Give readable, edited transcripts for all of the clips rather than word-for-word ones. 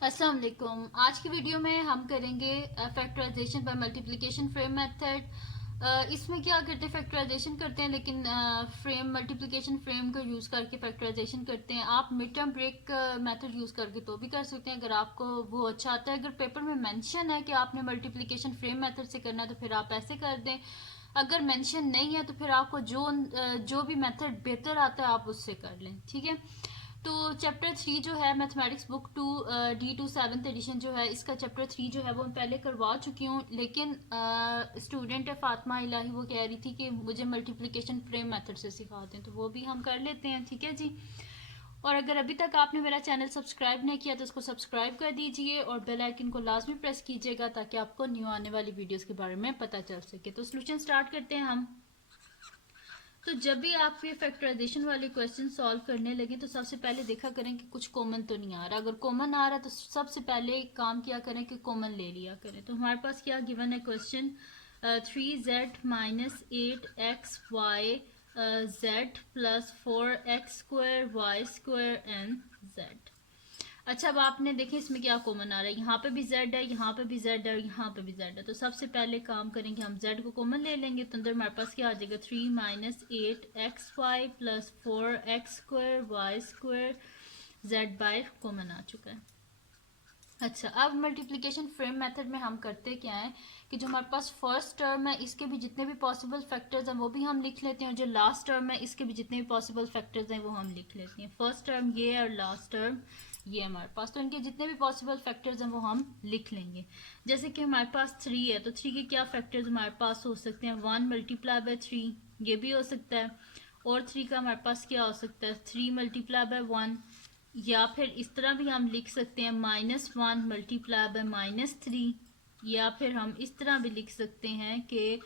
अस्सलाम वालेकुम। आज की वीडियो में हम करेंगे factorisation by multiplication frame method. इसमें क्या करते हैं, फैक्टराइजेशन करते हैं लेकिन फ्रेम मल्टीप्लिकेशन फ्रेम का यूज़ करके फैक्टराइजेशन करते हैं। आप mid term break method use करके तो भी कर सकते हैं अगर आपको वो अच्छा आता है। अगर पेपर में मेंशन है कि आपने मल्टीप्लिकेशन फ्रेम मेथड से करना है तो फिर आप ऐसे कर दें। अगर मेंशन नहीं है तो फिर आपको जो भी मेथड बेहतर आता है आप उससे कर लें, ठीक है। तो चैप्टर 3 जो है mathematics book 2 D2 7th addition जो है, इसका चैप्टर 3 जो है वो मैं पहले करवा चुकी हूँ, लेकिन स्टूडेंट है फातिमा इलाही, वो कह रही थी कि मुझे मल्टीप्लिकेशन फ्रेम मेथड से सिखाते हैं, तो वो भी हम कर लेते हैं, ठीक है जी। और अगर अभी तक आपने मेरा चैनल सब्सक्राइब नहीं किया तो उसको सब्सक्राइब कर दीजिए और बेल आइकन को लाजमी प्रेस कीजिएगा ताकि आपको न्यू आने वाली वीडियोस के बारे में पता चल सके। तो सोल्यूशन स्टार्ट करते हैं हम। तो जब भी आप ये फैक्टराइजेशन वाले क्वेश्चन सॉल्व करने लगे तो सबसे पहले देखा करें कि कुछ कॉमन तो नहीं आ रहा। अगर कॉमन आ रहा है तो सबसे पहले एक काम किया करें कि कॉमन ले लिया करें। तो हमारे पास क्या गिवन है question, 3z-8xy z plus 4x² y² n z। अच्छा, अब आपने देखें इसमें क्या कॉमन आ रहा है, यहाँ पे भी z है, यहाँ पे भी z है और यहाँ पे भी z है। तो सबसे पहले काम करेंगे, हम z को कॉमन ले लेंगे। तो अंदर हमारे पास क्या आ जाएगा, 3-8xy plus 4x² y² z common आ चुका है। अच्छा, अब मल्टीप्लिकेशन फ्रेम मेथड में हम करते क्या है कि जो हमारे पास फर्स्ट टर्म है इसके भी जितने भी पॉसिबल फैक्टर्स हैं वो भी हम लिख लेते हैं, और जो लास्ट टर्म है इसके भी जितने भी पॉसिबल फैक्टर्स हैं वो हम लिख लेते हैं। फर्स्ट टर्म ये है और लास्ट टर्म ये हमारे पास, तो इनके जितने भी पॉसिबल फैक्टर्स हैं वो हम लिख लेंगे। जैसे कि हमारे पास 3 है तो 3 के क्या फैक्टर्स हमारे पास हो सकते हैं, 1 मल्टीप्लाई बाय 3, ये भी हो सकता है। और 3 का हमारे पास क्या हो सकता है, 3 मल्टीप्लाई बाय 1, या फिर इस तरह भी हम लिख सकते हैं -1 मल्टीप्लाई बाय -3, या फिर हम इस तरह भी लिख सकते हैं कि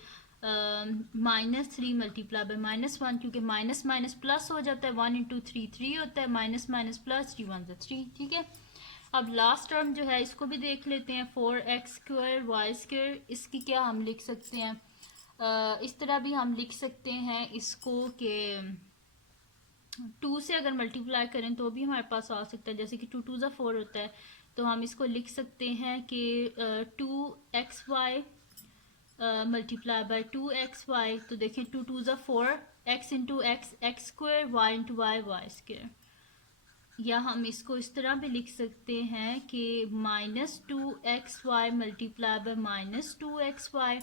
-3 मल्टीप्लाई बाय -1, क्योंकि माइनस माइनस प्लस हो जाता है, 1 इंटू 3 3 होता है, माइनस माइनस प्लस, 3 1 3, ठीक है। अब लास्ट टर्म जो है इसको भी देख लेते हैं, 4x² y², इसकी क्या हम लिख सकते हैं, इस तरह भी हम लिख सकते हैं इसको कि 2 से अगर मल्टीप्लाई करें तो भी हमारे पास आ सकता है, जैसे कि 2 2 4 होता है। तो हम इसको लिख सकते हैं कि 2xy मल्टीप्लाई बाय 2xy। तो देखें 2 2 4, x into x x², y into y y²। या हम इसको इस तरह भी लिख सकते हैं कि -2xy multiply by -2xy।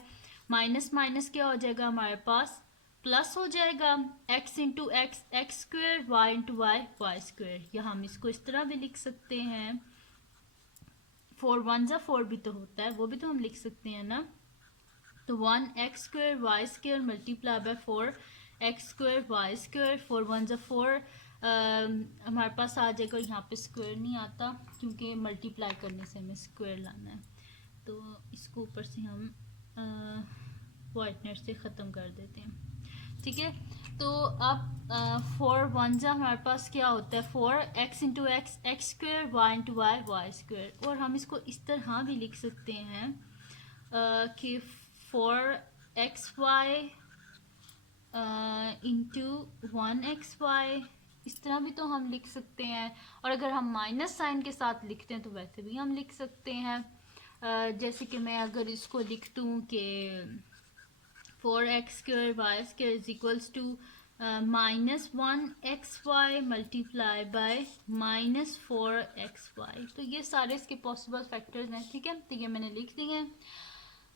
Minus minus क्या हो जाएगा हमारे पास, प्लस हो जाएगा, x into x x², y into y y²। या हम इसको इस तरह भी लिख सकते हैं, 4 1 4 भी तो होता है, वो भी तो हम लिख सकते हैं ना। तो 1x² y² multiply by 4x² y², 4 1 4 हमारे पास आ जाएगा। यहाँ पे स्क्वायर नहीं आता क्योंकि मल्टीप्लाई करने से हमें स्क्वायर लाना है, तो इसको ऊपर से हम वाइटनर से ख़त्म कर देते हैं, ठीक है। तो अब 4 1 हमारे पास क्या होता है, 4x into x x² y into y y²। और हम इसको इस तरह भी लिख सकते हैं कि 4xy इंटू 1xy, इस तरह भी तो हम लिख सकते हैं। और अगर हम माइनस साइन के साथ लिखते हैं तो वैसे भी हम लिख सकते हैं। जैसे कि मैं अगर इसको लिख दूँ कि 4x² y² is equals to -1xy multiply by -4xy। तो ये सारे इसके पॉसिबल फैक्टर्स हैं, ठीक है। तो ये मैंने लिख दिए हैं।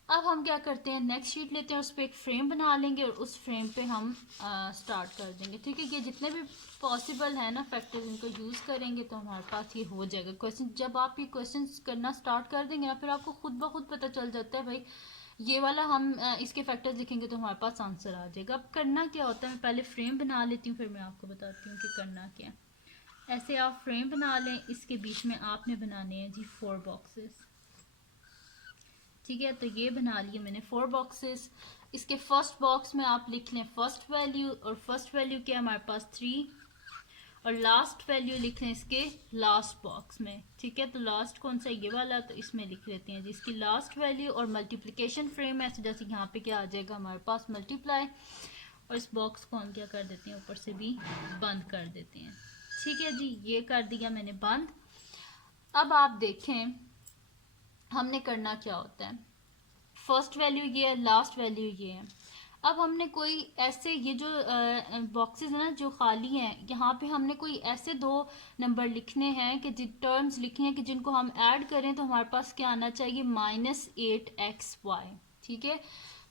अब हम क्या करते हैं, नेक्स्ट शीट लेते हैं, उस पर एक फ्रेम बना लेंगे और उस फ्रेम पे हम स्टार्ट कर देंगे, ठीक है। ये जितने भी पॉसिबल है ना फैक्टर्स, इनको यूज़ करेंगे तो हमारे पास ये हो जाएगा क्वेश्चन। जब आप ये क्वेश्चन करना स्टार्ट कर देंगे ना, फिर आपको खुद ब खुद पता चल जाता है भाई ये वाला हम इसके फैक्टर्स लिखेंगे तो हमारे पास आंसर आ जाएगा। अब करना क्या होता है, मैं पहले फ्रेम बना लेती हूँ फिर मैं आपको बताती हूँ कि करना क्या है। ऐसे आप फ्रेम बना लें, इसके बीच में आपने बनाने हैं जी 4 बॉक्सेस, ठीक है। तो ये बना लिए मैंने 4 बॉक्सेस। इसके फर्स्ट बॉक्स में आप लिख लें फर्स्ट वैल्यू, और फर्स्ट वैल्यू क्या है हमारे पास 3, और लास्ट वैल्यू लिख लें इसके लास्ट बॉक्स में, ठीक है। तो लास्ट कौन सा, ये वाला, तो इसमें लिख लेते हैं जिसकी लास्ट वैल्यू। और मल्टीप्लिकेशन फ्रेम है तो जैसे यहाँ पे क्या आ जाएगा हमारे पास मल्टीप्लाई, और इस बॉक्स को हम क्या कर देते हैं, ऊपर से भी बंद कर देते हैं, ठीक है जी। ये कर दिया मैंने बंद। अब आप देखें हमने करना क्या होता है। फर्स्ट वैल्यू ये है, लास्ट वैल्यू ये है। अब हमने कोई ऐसे ये जो बॉक्सेस है ना जो खाली हैं, यहाँ पे हमने कोई ऐसे दो नंबर लिखने हैं कि टर्म्स लिखनी है कि जिनको हम ऐड करें तो हमारे पास क्या आना चाहिए, -8xy। ठीक है,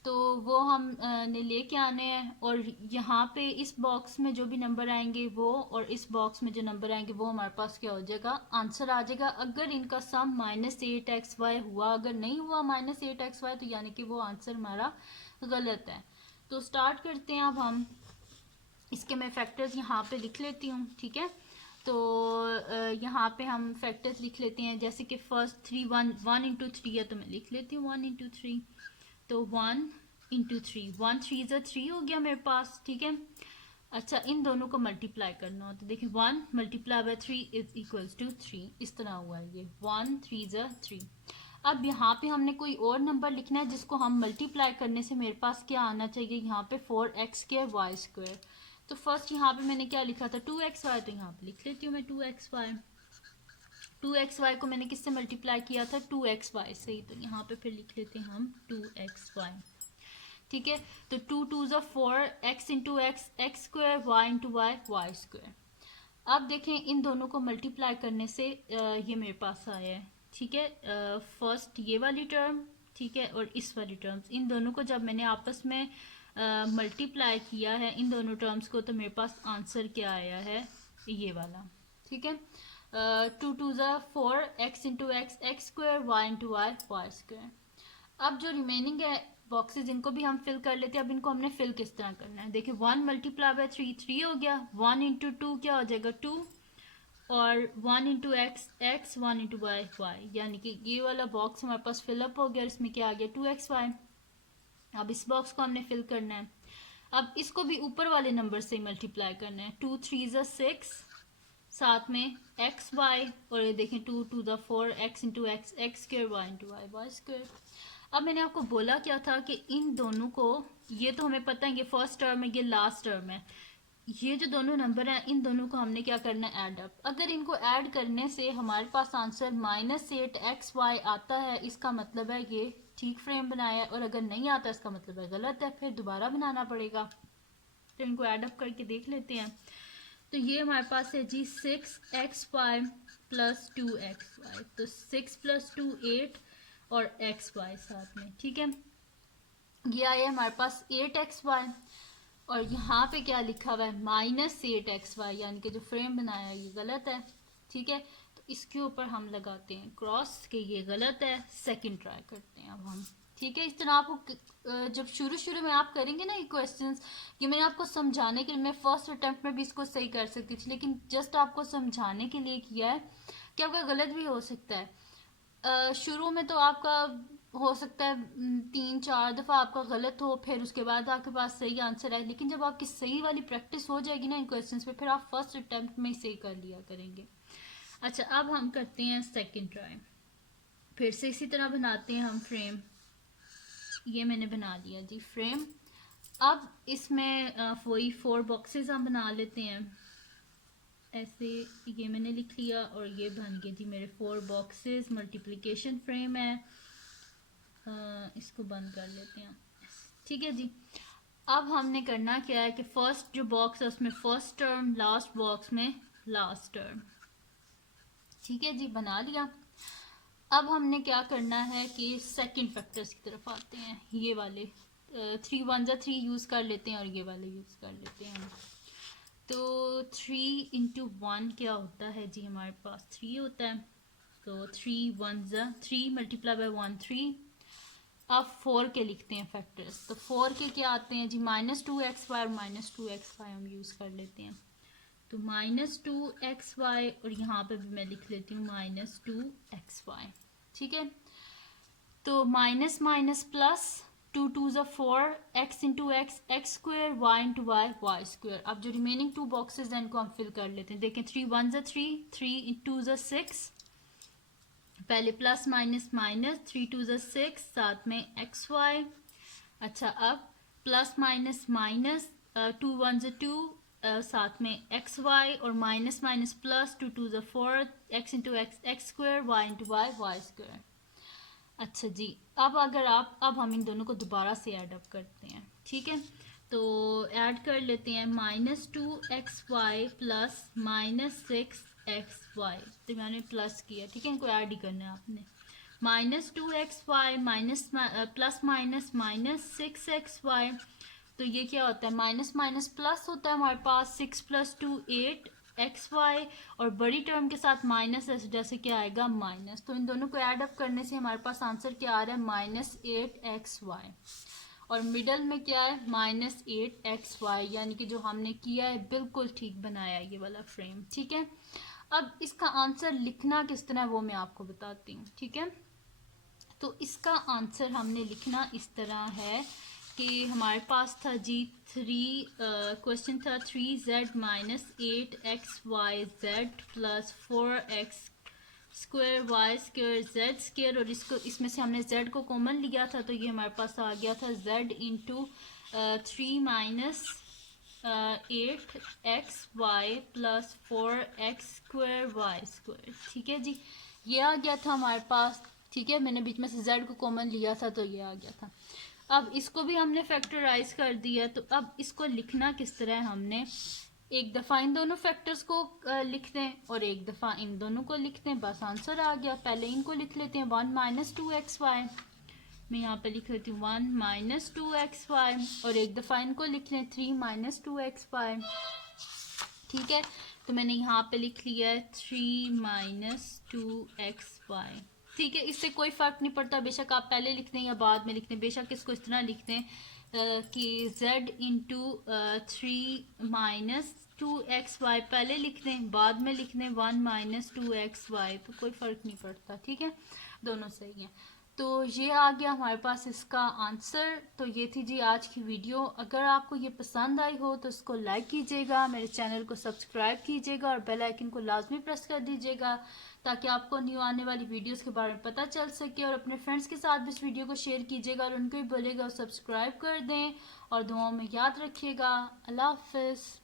तो वो हम ने लेके आने हैं, और यहाँ पे इस बॉक्स में जो भी नंबर आएंगे वो, और इस बॉक्स में जो नंबर आएंगे वो हमारे पास क्या हो जाएगा, आंसर आ जाएगा। अगर इनका सम -8xy हुआ, अगर नहीं हुआ -8xy, तो यानी कि वो आंसर हमारा गलत है। तो स्टार्ट करते हैं अब हम। इसके मैं फैक्टर्स यहाँ पे लिख लेती हूँ। ठीक है, तो यहाँ पे हम फैक्टर्स लिख लेते हैं, जैसे कि फर्स्ट 3 1 इंटू 3 है, तो मैं लिख लेती हूँ 1 इंटू 3। तो 1 इंटू 3, 1 3 ज़ा 3 हो गया मेरे पास। ठीक है, अच्छा इन दोनों को मल्टीप्लाई करना हो तो देखिए 1 multiply by 3 is equals to 3, इस तरह हुआ है ये 1 3 ज़ा 3। अब यहाँ पे हमने कोई और नंबर लिखना है जिसको हम मल्टीप्लाई करने से मेरे पास क्या आना चाहिए, यहाँ पे 4x² y²। तो फर्स्ट यहाँ पे मैंने क्या लिखा था 2xy, तो यहाँ पे लिख लेती हूँ मैं 2xy। 2xy को मैंने किससे मल्टीप्लाई किया था, 2xy से ही, तो यहाँ पे फिर लिख लेते हैं हम 2xy। ठीक है, तो 2 2 ज़ा 4, x into x x², y into y y²। अब देखें इन दोनों को मल्टीप्लाई करने से ये मेरे पास आया है। ठीक है, फर्स्ट ये वाली टर्म, ठीक है, और इस वाली टर्म्स, इन दोनों को जब मैंने आपस में मल्टीप्लाई किया है इन दोनों टर्म्स को, तो मेरे पास आंसर क्या आया है, ये वाला। ठीक है, 2 2 ज़ा 4, x into x x², y into y y²। अब जो रिमेनिंग है बॉक्सेस, इनको भी हम फिल कर लेते हैं। अब इनको हमने फिल किस तरह करना है, देखिए 1 मल्टीप्लाई बाय 3 3 हो गया, 1 इंटू 2 क्या हो जाएगा 2, और 1 into x x, 1 into y y, यानी कि ये वाला बॉक्स हमारे पास फिलअप हो गया। इसमें क्या आ गया 2xy। अब इस बॉक्स को हमने फिल करना है। अब इसको भी ऊपर वाले नंबर से मल्टीप्लाई करना है, 2 3 ज़ा 6, साथ में एक्स वाई, और ये देखें 2 2 ज़ा 4, x into x x², y into y y²। अब मैंने आपको बोला क्या था कि इन दोनों को, ये तो हमें पता है ये फर्स्ट टर्म है, ये लास्ट टर्म है, ये जो दोनों नंबर हैं इन दोनों को हमने क्या करना है, ऐड अप। अगर इनको ऐड करने से हमारे पास आंसर -8xy आता है, इसका मतलब है ये ठीक फ्रेम बनाया है, और अगर नहीं आता इसका मतलब है गलत है, फिर दोबारा बनाना पड़ेगा। तो इनको ऐड अप करके देख लेते हैं। तो ये हमारे पास है जी 6xy प्लस 2xy, तो 6 + 2 8 और xy साथ में। ठीक है, ये आया हमारे पास 8xy, और यहाँ पे क्या लिखा हुआ है -8xy, यानी कि जो फ्रेम बनाया है ये गलत है। ठीक है, तो इसके ऊपर हम लगाते हैं क्रॉस कि ये गलत है। सेकंड ट्राई करते हैं अब हम। ठीक है, इस तरह आपको जब शुरू में आप करेंगे ना ये क्वेश्चंस, ये मैंने आपको समझाने के लिए, मैं फर्स्ट अटेम्प्ट में भी इसको सही कर सकती थी, लेकिन जस्ट आपको समझाने के लिए किया है कि आपका गलत भी हो सकता है। शुरू में तो आपका हो सकता है 3 4 दफ़ा आपका गलत हो, फिर उसके बाद आपके पास सही आंसर आए, लेकिन जब आपकी सही वाली प्रैक्टिस हो जाएगी ना इन क्वेश्चंस पे, फिर आप फर्स्ट अटेम्प्ट में ही सही कर लिया करेंगे। अच्छा, अब हम करते हैं सेकंड ट्राई। फिर से इसी तरह बनाते हैं हम फ्रेम। ये मैंने बना लिया जी फ्रेम। अब इसमें वही 4 बॉक्सेस हम बना लेते हैं ऐसे। ये मैंने लिख लिया और ये बन गए जी मेरे 4 बॉक्सेस। मल्टीप्लिकेशन फ्रेम है, इसको बंद कर लेते हैं। ठीक है जी, अब हमने करना क्या है कि फर्स्ट जो बॉक्स है उसमें फर्स्ट टर्म, लास्ट बॉक्स में लास्ट टर्म। ठीक है जी, बना लिया। अब हमने क्या करना है कि सेकंड फैक्टर्स की तरफ आते हैं। ये वाले 3 1 ज़ा 3 यूज़ कर लेते हैं और ये वाले यूज़ कर लेते हैं। तो 3 इंटू 1 क्या होता है जी, हमारे पास 3 होता है। तो 3 1 ज़ा 3 मल्टीप्लाई बाय 1 3। अब 4 के लिखते हैं फैक्टर्स। तो 4 के क्या आते हैं जी, -2xy और -2xy हम यूज़ कर लेते हैं। तो -2xy और यहाँ पे भी मैं लिख लेती हूँ -2xy। ठीक है, तो माइनस माइनस प्लस, 2 2 ज़ा 4, x into x x², y into y y²। अब जो रिमेनिंग 2 बॉक्सेस हैं इनको हम फिल कर लेते हैं। देखें 3 1 ज़ा 3, 3 2 ज़ा 6, पहले प्लस माइनस माइनस, 3 2 ज़ा 6, साथ में xy। अच्छा, अब प्लस माइनस माइनस, 2 1 ज़ा 2, साथ में एक्स वाई और minus minus plus, 2 2 4, x into x x square, y into y y square. अच्छा जी, अब हम इन दोनों को दोबारा से ऐड अप करते हैं, ठीक है। तो ऐड कर लेते हैं -2xy प्लस -6xy, तो मैंने प्लस किया, ठीक है, इनको ऐड ही करना है आपने। -2xy minus plus minus -6xy, तो ये क्या होता है, माइनस माइनस प्लस होता है हमारे पास, 6 + 2 8 एक्स वाई, और बड़ी टर्म के साथ माइनस है, जैसे क्या आएगा माइनस। तो इन दोनों को ऐड अप करने से हमारे पास आंसर क्या आ रहा है, -8xy, और मिडल में क्या है, -8xy, यानी कि जो हमने किया है बिल्कुल ठीक बनाया है ये वाला फ्रेम, ठीक है। अब इसका आंसर लिखना किस तरह है वो मैं आपको बताती हूँ, ठीक है। तो इसका आंसर हमने लिखना इस तरह है कि हमारे पास था जी क्वेश्चन था 3z minus 8xyz plus 4x square y square z square, और इसमें से हमने z को कॉमन लिया था, तो ये हमारे पास आ गया था z into 3 minus 8xy plus 4x square y square, ठीक है जी, ये आ गया था हमारे पास, ठीक है। मैंने बीच में से z को कॉमन लिया था तो ये आ गया था। अब इसको भी हमने फैक्टराइज कर दिया, तो अब इसको लिखना किस तरह है, हमने एक दफ़ा इन दोनों फैक्टर्स को लिख दें और एक दफ़ा इन दोनों को लिख दें, बस आंसर आ गया। पहले इनको लिख लेते हैं, 1 - 2xy, मैं यहाँ पे लिख लेती हूँ 1 - 2xy, और एक दफ़ा इनको लिख लें 3 - 2xy, ठीक है। तो मैंने यहाँ पे लिख लिया है 3 - 2xy, ठीक है। इससे कोई फ़र्क नहीं पड़ता, बेशक आप पहले लिख दें या बाद में लिख दें, बेशक इसको इस तरह लिख दें कि z इंटू 3 - 2xy पहले लिख दें, बाद में लिख दें 1 - 2xy, तो कोई फ़र्क नहीं पड़ता, ठीक है, दोनों सही हैं। तो ये आ गया हमारे पास इसका आंसर। तो ये थी जी आज की वीडियो। अगर आपको ये पसंद आई हो तो इसको लाइक कीजिएगा, मेरे चैनल को सब्सक्राइब कीजिएगा और बेल आइकन को लाजमी प्रेस कर दीजिएगा, ताकि आपको न्यू आने वाली वीडियोस के बारे में पता चल सके। और अपने फ्रेंड्स के साथ भी इस वीडियो को शेयर कीजिएगा और उनको भी बोलिएगा सब्सक्राइब कर दें, और दुआओं में याद रखिएगा। अल्लाह हाफिज़।